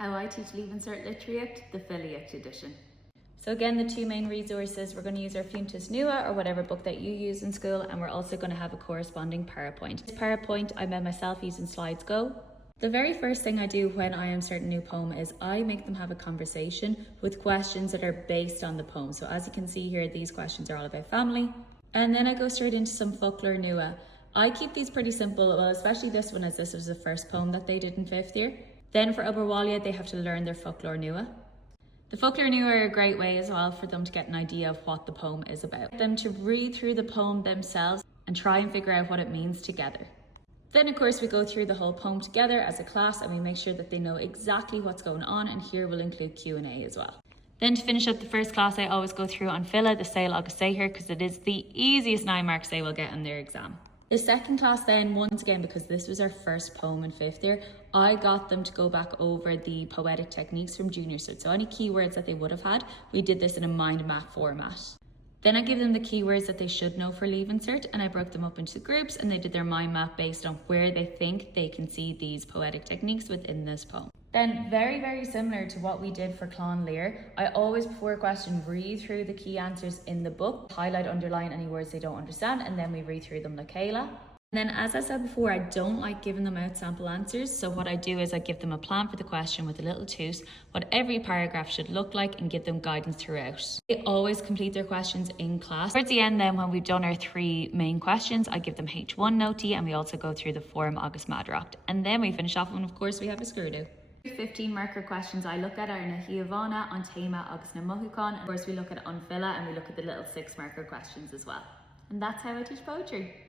How I Teach Leaving Cert Literature, the affiliate edition. So again, the two main resources, we're going to use our Fuentes Nua or whatever book that you use in school, and we're also going to have a corresponding PowerPoint. This PowerPoint I made myself using Slides Go. The very first thing I do when I am starting a new poem is I make them have a conversation with questions that are based on the poem. So as you can see here, these questions are all about family. And then I go straight into some folklore Nua. I keep these pretty simple, well, especially this one, as this was the first poem that they did in 5th year. Then for Oberwalia, they have to learn their folklore Nua. The folklore Nua are a great way as well for them to get an idea of what the poem is about. Them to read through the poem themselves and try and figure out what it means together. Then of course we go through the whole poem together as a class and we make sure that they know exactly what's going on, and here we'll include Q&A as well. Then to finish up the first class, I always go through on Fila, the Sail Agus Say here, because it is the easiest 9 marks they will get on their exam. The second class then, once again, because this was our first poem in 5th year, I got them to go back over the poetic techniques from junior cert. So any keywords that they would have had, we did this in a mind map format. Then I give them the keywords that they should know for Leaving Cert, and I broke them up into groups and they did their mind map based on where they think they can see these poetic techniques within this poem. Then very, very similar to what we did for Clon Lear, I always before a question read through the key answers in the book, highlight, underline any words they don't understand, and then we read through them like Kayla. And then as I said before, I don't like giving them out sample answers. So what I do is I give them a plan for the question with a little toot, what every paragraph should look like, and give them guidance throughout. They always complete their questions in class. Towards the end then, when we've done our 3 main questions, I give them H1 noti, and we also go through the form Agus Madrocht. And then we finish off and of course we have a screw-do. 15 marker questions I look at are na Hiavana, on Tema, Agus na Mohucon. Of course we look at on Fila and we look at the little 6 marker questions as well. And that's how I teach poetry.